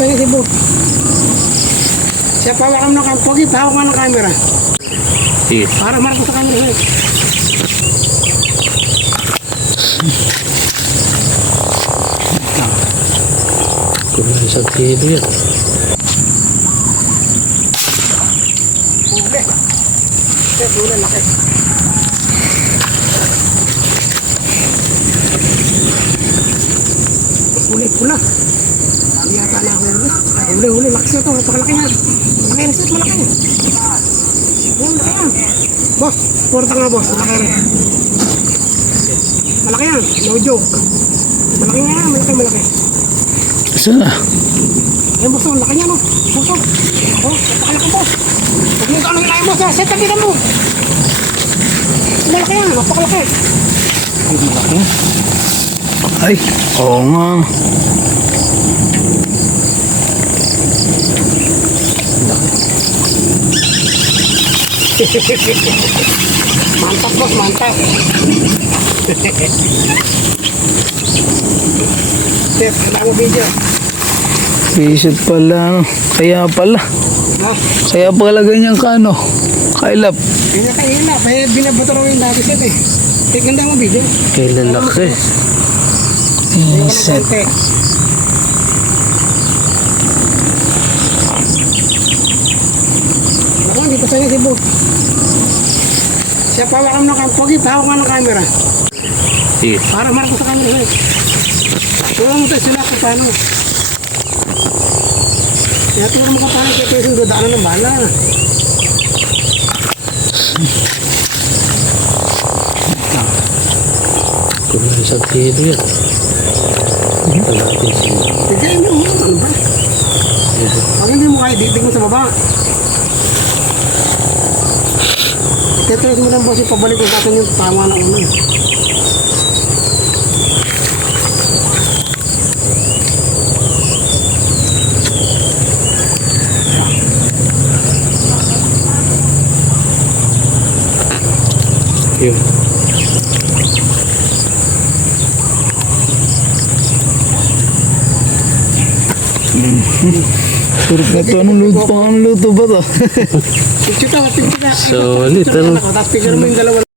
sa inyo si Bo. Siya pawakam ng pogi, pawak ka ng camera. Sige. Para marko sa camera. Kulang sa kilo yan. Uli. Siya, uli, laki. Uli, pula. Dami yata na ako uli. Uli, laki siya ito. Napakalaki na. Malaki rin siya, malaki. Yan, malaki yan. Boss, porta nga boss. Malaki rin. Malaki yan, no joke. Malaki nga yan, malaki. Saan na? Yan boss, laki niya no. Boss, oh, napakalaki boss. Huwag mo ka anong ilayin boss ha. Set ang kita mo. Malaki yan, napakalaki. Ay, malaki. Ay, oo nga. Mantap boss, mantap. Set, wala mo video. Isip pala, no? Kaya pala. Ha? Kaya pala ganyan ka, no? Kailap. Pinakahilap, eh, binabato raw yung dati set eh. Ganda mo video. Kay lalaki. Set. Set. Ako, dito sa inyo si Bo. Siya pawakam ng pogi, pawak ka ng camera. Sige. Para marko sa camera. Tulong mo tayo sila kung paano. Kaya tulong mo kung paano kaya yung dadaanan ng bala. Kulang sa kilo yan. Kalating sila. Bigay mo, ano ba? Pag hindi mo kaya, ditig mo sa baba. Tetris mo lang boss yung pabalik ko sa akin yung tama na ulo. Yun. Surut na to. Anong luto ba to? Picture ka. Solid, Picture ka. Tapos picture mo yung dalawa.